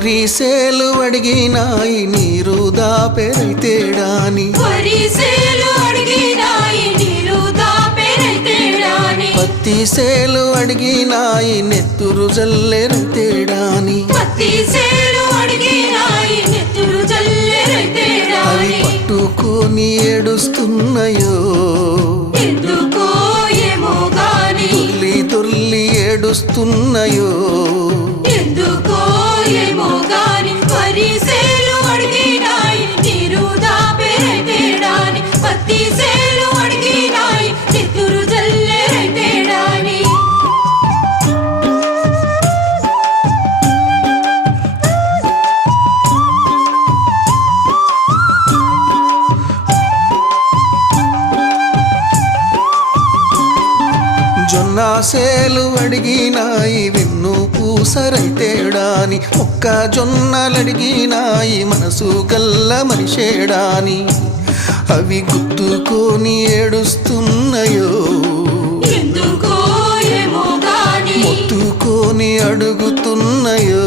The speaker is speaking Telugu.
వరిసేలు అడిగినాయి నీరు దాపెరైతేడాని పత్తి సేలు అడిగినాయి నెత్తురు జల్లెరైతేడాని అవి పట్టుకొని ఏడుస్తున్నాయో దొర్లి దొర్లి ఏడుస్తున్నాయో జొన్న సేలు అడిగినాయి వెన్ను పూసరైతేడాని మొక్కజొన్నలడిగినాయి మనసు గల్ల మనిషేడాని అవి గుద్దుకొని ఏడుస్తున్నాయో మొత్తుకొని అడుగుతున్నాయో